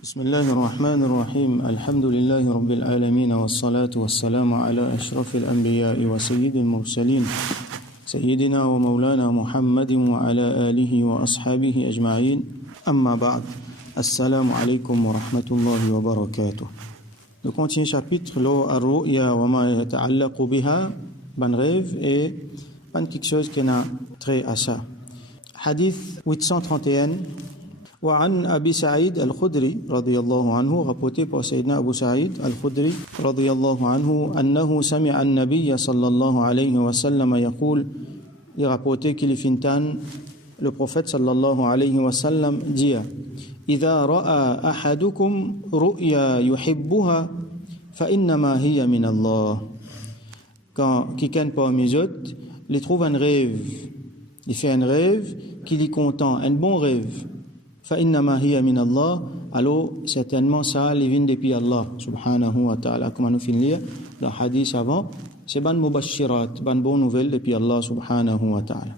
بسم الله الرحمن الرحيم الحمد لله رب العالمين والصلاة والسلام على أشرف الأنبياء وسيد المرسلين سيدنا ومولانا محمد وعلى آله وأصحابه أجمعين أما بعد السلام عليكم ورحمة الله وبركاته. Nous continuons chapitre الرؤيا وما يتعلق بها ban rêve et ban quelque chose qui a trait à ça. Hadith 831 وعن أبي سعيد الخدري رضي الله عنه rapporté par سيدنا أبو سعيد الخدري رضي الله عنه أنه سمع النبي صلى الله عليه وسلم يقول il rapporté qu'il fintan le prophète صلى الله عليه وسلم dit إذا رأى أحدكم رؤيا يحبها فإنما هي من الله. Quand quelqu'un parmi eux il trouve un rêve, il fait un rêve qu'il est content, un bon rêve, فإنما هي من الله, alors certainement ça il vient depuis Allah subhanahu wa ta'ala. Comme nous finissons le hadith avant, c'est ban mubashirat, ban bonne nouvelle depuis Allah subhanahu wa ta'ala.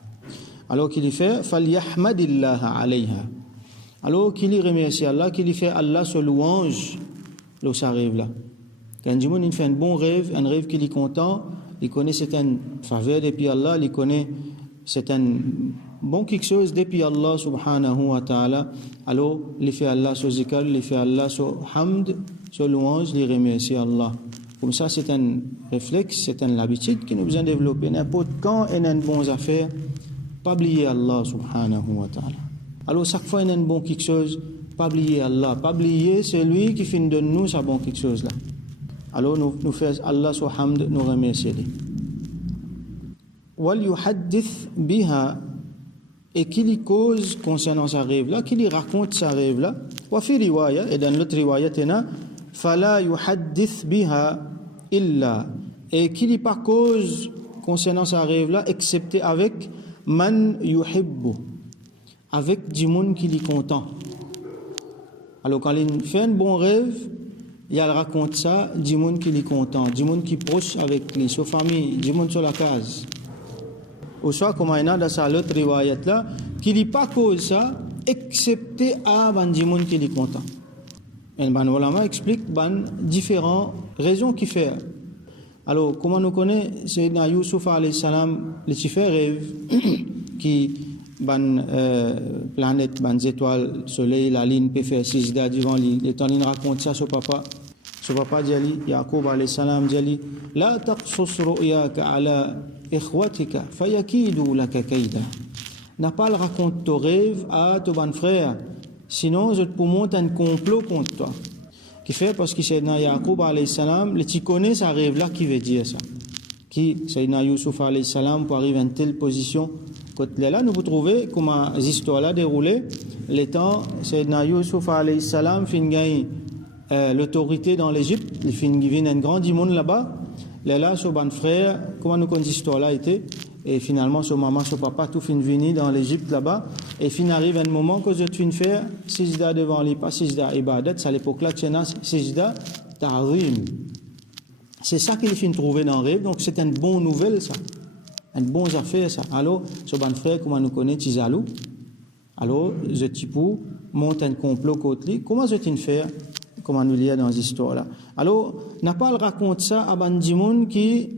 Alors qu'il fait فليحمد الله عليها, alors qu'il remercie Allah, qu'il fait Allah sur louange là ça rêve là. Quand il fait un bon rêve, un rêve qu'il est content, il connaît certaines faveurs depuis Allah, il connaît certaines bon quelque chose depuis Allah subhanahu wa ta'ala, alors il fait Allah sur zikr, il fait Allah sur hamd, sur louange, il remercie Allah. Comme ça c'est un réflexe, c'est une habitude que nous devons développer n'importe quand et dans bonnes affaires, pas oublier Allah subhanahu wa ta'ala. Alors chaque fois il y a un bon quelque chose, pas oublier Allah, pas oublier celui qui finit de nous ça bon quelque chose là. Alors nous faisons Allah sur hamd, nous remercions. Wal yuhaddith biha, et qui lui cause concernant sa rêve là, qui lui raconte sa rêve là. Wa fi riwaya, et dans l'autre riwaya tena fala yuhaddith biha illa, et qui lui pas cause concernant sa rêve là excepté avec man yuhibbu, avec du monde qui lui content. Alors quand il fait un bon rêve, il raconte ça du monde qui lui content, du monde qui proche avec lui, sa famille, du monde sur la case. Ou soit comme il y a dans sa l'autre riwayat là, qui n'est pas cause ça, excepté à ban du monde qui est content. Et ban ulama explique ban différentes raisons qui fait. Alors comment nous connaît Sayyidina Yusuf alayhi salam, le fait rêve qui ban planète, ban étoile, soleil, la lune peut faire sijda devant lui. Le temps il raconte ça son papa. Son papa dit Yaqub alayhi salam dit la taqsus ru'yaka ala ikhwatika fayakidu laka kayda. N'a pas le raconte ton rêve à ton frère, sinon je te peux monter un complot contre toi. Qui fait parce que Sayyidina Yaqub alayhi salam, le tu connais ça rêve là qui veut dire ça. Qui Sayyidina Yusuf alayhi salam pour arriver à une telle position. Quand là nous vous trouvez comment l'histoire là déroulée, les temps Sayyidina Yusuf alayhi salam fin gagne l'autorité dans l'Égypte, il fin vient un grand monde là-bas. Là son ban frère, comment nous connaissons l'histoire là était, et finalement son maman, son papa tout fin venir dans l'Égypte là-bas, et fin arrive un moment que je fin faire sijda devant lui, pas sijda ibadat, c'est à l'époque là que sijda ta'zim. C'est ça qu'il fin trouver dans le rêve, donc c'est une bonne nouvelle ça, une bonne affaire ça. Alors son ban frère, comment nous connaissons Tizalou, alors je tipou monte un complot contre lui, comment je fin faire? Comment nous lire dans l'histoire là. Alors, n'a pas le raconte ça à bandimoun qui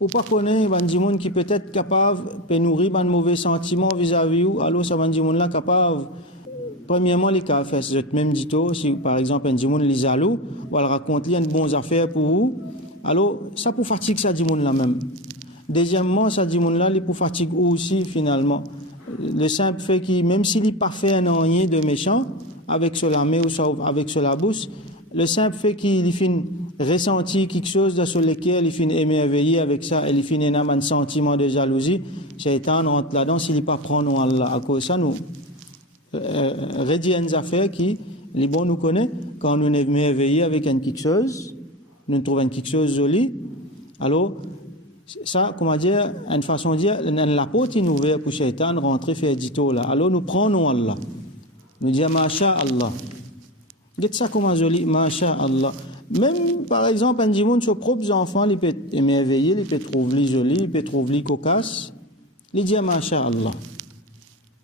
ou pas connaît bandimoun qui peut être capable de nourrir un mauvais sentiment vis-à-vis ou alors ça bandimoun là capable premièrement les cas faire ce même dito si par exemple un bandimoun les alou ou elle raconte une bonne affaire pour vous, alors ça pour fatigue ça bandimoun là même. Deuxièmement ça bandimoun là il pour fatigue aussi finalement. Le simple fait qu'il même s'il n'est pas fait un rien de méchant avec cela main ou avec cela bouche, le simple fait qu'il finit ressentir quelque chose sur lequel il finit émerveillé avec ça, il finit un sentiment de jalousie, Shaitan rentre là-dedans s'il n'est pas prendre Allah. À cause de ça, nous rédiger une affaire qui, les bons nous connaissent, quand nous est émerveillé avec quelque chose, nous trouvons quelque chose joli, alors ça, comment dire, une façon de dire, la porte est ouverte pour Shaitan rentrer faire dito là. Alors nous prenons Allah. Nous disons Masha Allah. Dites ça comment joli, Masha Allah. Même par exemple, un dimanche, ses propres enfants, il peut émerveiller, il peut trouver joli, il peut trouver cocasse. Il dit Masha Allah.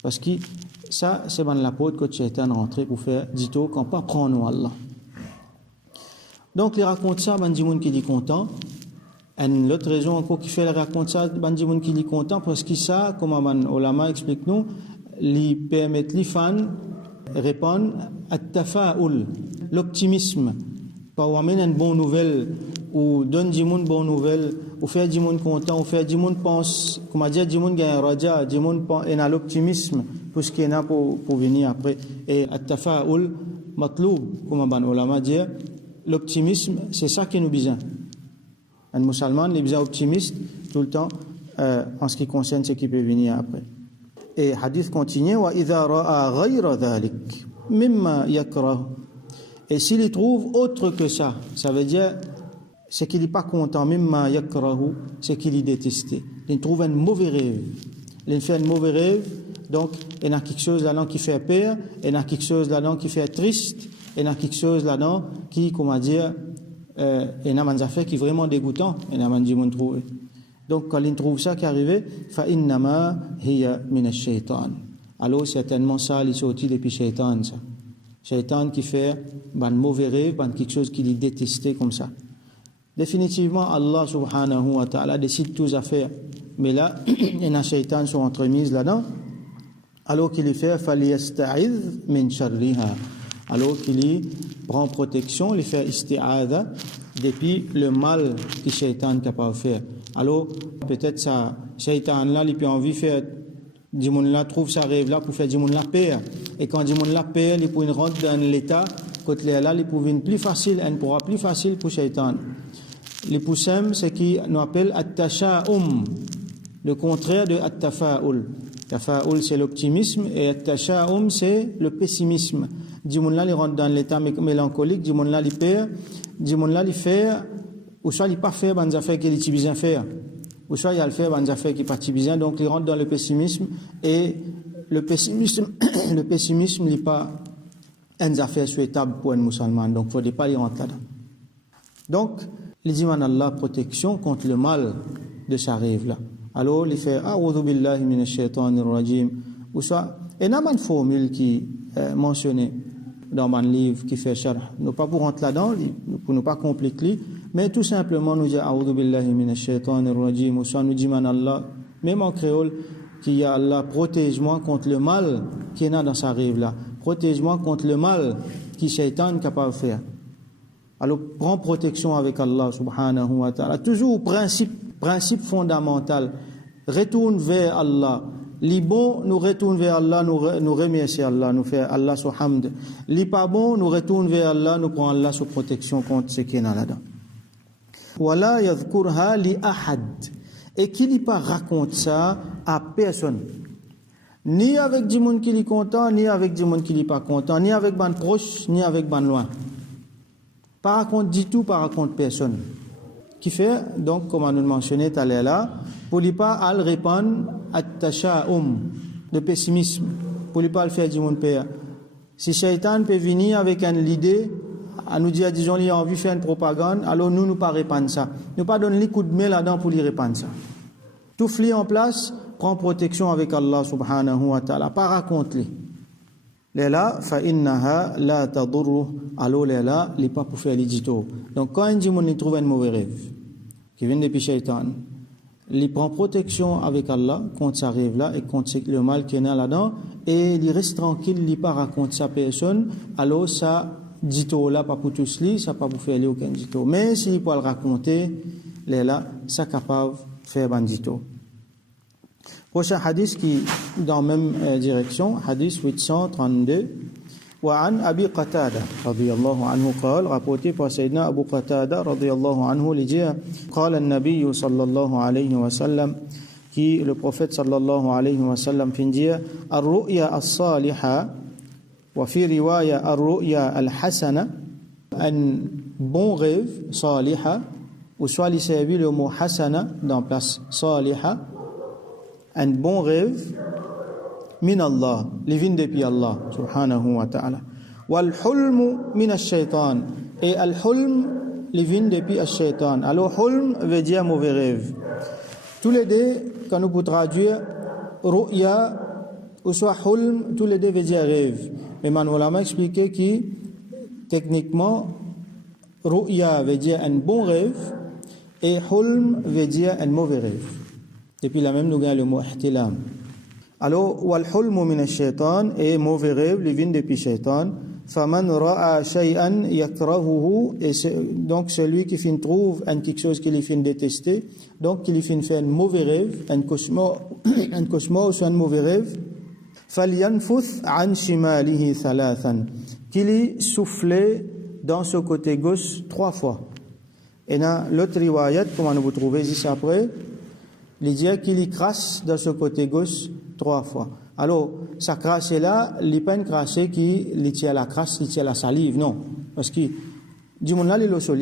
Parce que ça c'est dans la porte que Shaitan rentré pour faire dito quand pas prendre Allah. Donc, il raconte ça, ben, dit qui dit content. Et l'autre raison encore qui fait, il raconte ça, ben, dit qui dit content, parce que ça, comme ben, Olama explique nous, lui permet les fans répondre à tafa'ul, l'optimisme. Quand on amène une bonne nouvelle, ou donne du monde une bonne nouvelle, ou fait du monde content, ou fait du monde pense, comme dire, du monde gagne raja, du monde est dans l'optimisme, pour ce qu'il y a pour venir après. Et à tafa'ul, matloub, comme ben, Olama dit, l'optimisme, c'est ça qui nous besoin. Un musulman, il est besoin optimiste tout le temps en ce qui concerne ce qui peut venir après. Et hadith continue, wa idha ra'a ghayra dhalik mimma yakrah. Et s'il y trouve autre que ça veut dire c'est qu'il n'est pas content, mimma yakrahu, c'est qu'il est détesté. Il trouve un mauvais rêve. Il fait un mauvais rêve, donc il y a quelque chose là-dedans qui fait peur, il y a quelque chose là-dedans qui fait triste. Il y a quelque chose là-dedans qui, comment dire, il y a des affaires qui sont vraiment dégoûtantes. Il y a des gens qui trouvent. Donc, quand ils trouvent ça qui est arrivé, فَإِنَّمَا هِيَ مِنَ الشَّيْطَانِ. Alors, certainement ça, il est sorti depuis Shaitan, ça. Shaitan qui fait un mauvais rêve, quelque chose qu'il est détesté comme ça. Définitivement, Allah subhanahu wa ta'ala décide toutes les affaires. Mais là, il y a Shaitan sont entremises là-dedans. Alors qu'il y fait فَلْيَسْتَعِذْ مِنْ شَرِّهَا. Alors qu'il prend protection, il fait isti'adha depuis le mal que Shaitan est capable de faire. Alors, peut-être ça, Shaitan là, il peut envie de faire, du monde là trouve sa rêve là pour faire du monde la paix. Et quand du monde la paix, il peut rentrer dans l'état, quand là, il peut venir plus facile, il pourra plus facile pour Shaitan. Les poussem, c'est qui nous appelle at-tasha'um, le contraire de at-tafa'ul. Tafa'ul, c'est l'optimisme, et at-tasha'um, c'est le pessimisme. Du monde là, il rentre dans l'état mélancolique, du monde là, il perd, du monde là, il fait, ou soit il pas fait des affaires qu'il est besoin faire, ou soit il a le faire des affaires qui n'est pas besoin, donc il rentre dans le pessimisme, et le pessimisme n'est pas une affaire souhaitable pour un musulman, donc il ne faut pas y rentrer là-dedans. Donc, il dit Allah protection contre le mal de sa rêve là. Alors, il fait A'udhu billahi minash shaitanir rajim, ou soit, et il y a une formule qui est mentionnée dans mon livre qui fait charh. Nous pas pour rentrer là-dedans, pour ne pas compliquer, mais tout simplement nous dire A'udhu billahi minash shaitanir rajim, ou soit nous dit Allah, même en créole, qui a Allah, protège-moi contre le mal qui est dans sa rêve là. Protège-moi contre le mal qui Shaitan est capable de faire. Alors, prends protection avec Allah subhanahu wa ta'ala. Toujours principe fondamental. Retourne vers Allah. Les bons, nous retourne vers Allah, nous remercie Allah, nous fait Allah sous hamd. Les pas bons, nous retourne vers Allah, nous prend Allah sous protection contre ce qui est là-dedans. Wala yadhkurha li ahad. Et qu'il n'y pas raconte ça à personne. Ni avec du monde qui est content, ni avec du monde qui n'est pas content, ni avec ban proche, ni avec ban loin. Pas raconte du tout, pas raconte personne. Qui fait, donc, comme on nous mentionnait tout à l'heure là, pour ne pas répondre à tasha'um, le pessimisme, pour ne pas le faire du monde père. Si Shaitan peut venir avec une idée, à nous dire, disons, il a envie de faire une propagande, alors nous ne pas répandre ça. Nous pas donner les coups de main là-dedans pour lui répandre ça. Tout fli en place, prend protection avec Allah subhanahu wa ta'ala, pas raconte-les. Les là, fa innaha la tadurru, alors les là, les pas pour faire l'édito. Donc quand un démon trouve un mauvais rêve, qui vient depuis Shaitan, il prend protection avec Allah contre sa rêve là et contre le mal qu'il y a là-dedans, et il reste tranquille, il pas raconte sa personne, alors ça, dito là, pas pour tous les, ça pas pour faire aucun dito. Mais s'il peut le raconter, les là, ça capable de faire un dito. Prochain hadith qui dans la même direction, hadith 832. وعن أبي قتادة رضي الله عنه قال rapporté par Sayyidina Abu Qatada رضي الله عنه لجيه قال النبي صلى الله عليه وسلم qui le prophète صلى الله عليه وسلم في dire الرؤيا الصالحة وفي رواية الرؤيا الحسنة un bon rêve صالحة ou soit il servi le mot hasana dans place صالحة un bon rêve min Allah, les vins depuis Allah, subhanahu wa ta'ala. Wal hulm min ash-shaytan. Et al hulm, les vins depuis ash-shaytan. Alors, hulm veut dire mauvais rêve. Tous les deux, quand nous pouvons traduire, ru'ya, ou soit hulm, tous les deux veut dire rêve. Mais on m'a expliqué que techniquement, ru'ya veut dire un bon rêve et hulm veut dire un mauvais rêve. Et puis là même, nous avons le mot ihtilam. Alors, wal hulmu min ash-shaytan, et mauvais rêve, il vient depuis shaytan. Faman ra'a shay'an yakrahuhu, et donc celui qui fin trouve quelque chose qu'il fin détester, donc qu'il fin fait un mauvais rêve, un cauchemar ou un mauvais rêve, falyanfuth an shimalihi thalathan, qu'il y souffle dans ce côté gauche 3 fois. Et dans l'autre riwayat, comment vous trouvez ici après, il dit qu'il y crache dans ce côté gauche 3 fois. Alors, ça crache là, il n'est pas une crache qui tient la crasse, il tient la salive, non. Parce que du monde là, il est au sol,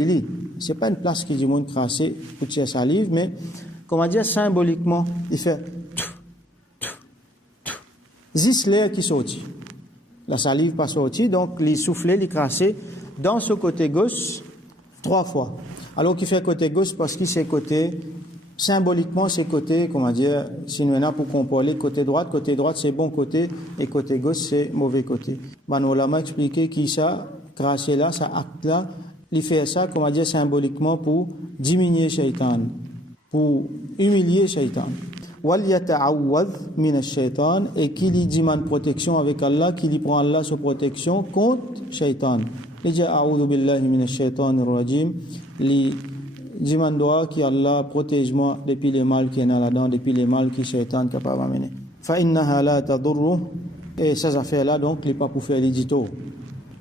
c'est pas une place qui du monde crache pour tirer la salive, mais, comment dire, symboliquement, il fait zis l'air qui sortit. La salive pas sortie, donc il souffle, il crache dans ce côté gauche 3 fois. Alors qu'il fait côté gauche parce que c'est côté, symboliquement c'est côté, comment dire, si nous avons pour comparer côté droite c'est bon côté et côté gauche c'est mauvais côté. On l'a expliqué qui ça, cracher là, ça acte là, il fait ça, comment dire, symboliquement pour diminuer Shaitan, pour humilier Shaitan. Wal yata'awwadh min ash-shaytan, et qu'il demande protection avec Allah, qu'il prend Allah sous protection contre Shaitan. Il dit a'udhu billahi min ash-shaytanir rajim, il demande droit que Allah protège-moi depuis les mal qu'il y a là-dedans, depuis les mal que Shaitan est capable d'amener. Fa innaha la tadurru, et ces affaires-là, donc, il n'est pas pour faire l'édito.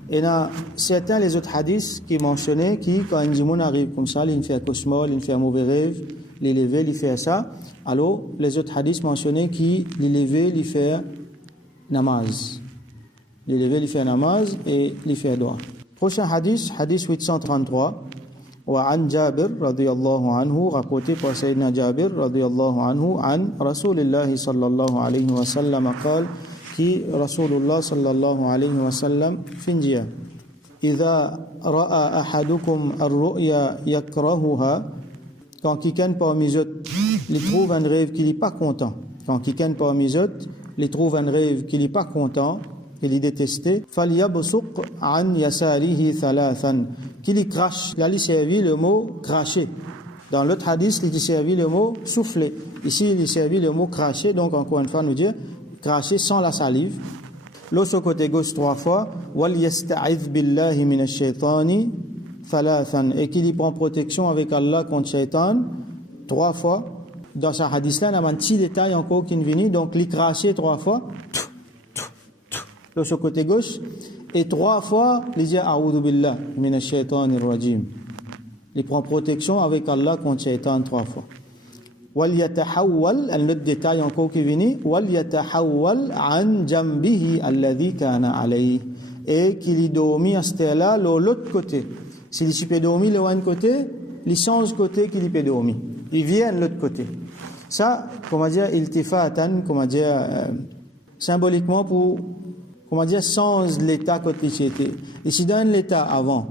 Et dans certains les autres hadiths qui mentionnaient que quand un démon arrive comme ça, il fait un cauchemar, il fait un mauvais rêve, il levé, il fait ça. Alors, les autres hadiths mentionnaient qu'il levé, il fait namaz. Il levé, il fait namaz et il fait droit. Prochain hadith, hadith 833. وعن جابر رضي الله عنه, rapporté par Sayyidina Jabir رضي الله عنه عن رسول الله صلى الله عليه وسلم قال qui Rasulullah sallallahu alayhi wa sallam findia idha ra'a ahadukum ar-ru'ya yakrahuha, quand quelqu'un parmi eux il trouve un rêve qu'il n'est pas content, quand quelqu'un parmi eux il trouve un rêve qu'il n'est pas content, qu'il est détesté, falyabsuq an yasarihi thalathan, qu'il y crache. Là il servit le mot cracher. Dans l'autre hadith il servi le mot souffler, ici il servi le mot cracher. Donc encore une fois nous dire cracher sans la salive. L'autre côté gauche 3 fois. Wal yasta'idh billahi minash shaitani thalathan, et qu'il y prend protection avec Allah contre Shaitan 3 fois. Dans ce hadith-là, il y a un petit détail encore qui vient. Donc, il cracher 3 fois. L'autre côté gauche. Et 3 fois, il dit a'udhu billahi minash shaitanir rajim. Il prend protection avec Allah contre Shaitan 3 fois. Wal yatahawwal, un autre détail encore qui vient, wal yatahawwal an jambihi alladhi kana alayhi, et qu'il y dormi à ce là l'autre côté. S'il y peut dormir le un côté, il change côté qu'il y peut dormir. Il vient de l'autre côté. Ça, comment dire, iltifatan, comment dire, symboliquement pour, comment dire, change l'état quand il était. Et si dans l'état avant,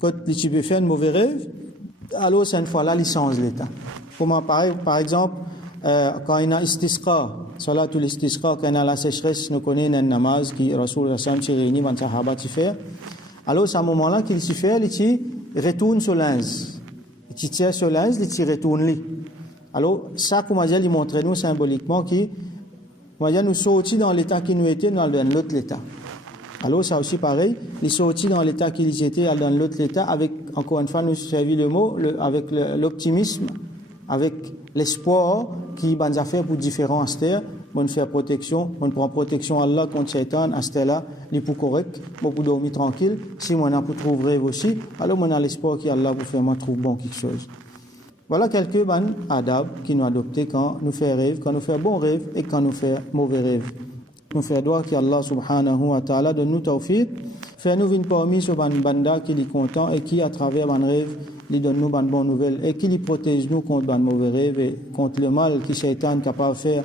quand tu peux faire un mauvais rêve, alors cette fois-là, il change l'état. Comment par exemple, quand il y a istisqa, salatul istisqa, quand il y a la sécheresse, nous connaissons un namaz qui Rasul Hassan s'est réuni dans Sahaba qui fait. Alors, c'est à ce moment-là qu'il s'y fait, il retourne sur l'inz. Il tire sur l'inz, il retourne. Alors, ça, comment dire, il montre nous symboliquement que, comment dire, nous sortis dans l'état qui nous était dans l'autre état. Alors, ça aussi pareil, il sortit dans l'état qu'il était dans l'autre état avec, encore une fois, nous servi le mot, avec l'optimisme, avec l'espoir qui va nous faire pour différents astères, on fait protection, on prend protection Allah contre Shaitan, astère là, il est pour correct, pour dormir tranquille. Si on a pour trouver rêve aussi, alors on a l'espoir qu'Allah vous fait moi trouve bon quelque chose. Voilà quelques adab qui nous adoptés quand nous fait rêve, quand nous fait bon rêve et quand nous fait mauvais rêve. Nous fait droit qu'Allah subhanahu wa ta'ala donne nous tawfiq, fait nous venir parmi ce banda qui est content et qui à travers ban rêve lui donne nous ban bonne nouvelle et qui lui protège nous contre ban mauvais rêve et contre le mal que Shaitan est capable de faire,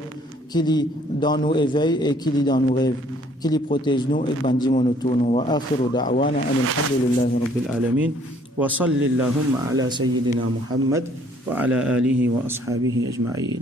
qui lui dans nos éveils et qui lui dans nos rêves, qui lui protège nous et ban dimon autour nous. Wa akhiru da'wana alhamdulillahi rabbil alamin wa sallallahu ala sayyidina Muhammad wa ala alihi wa ashabihi ajma'in.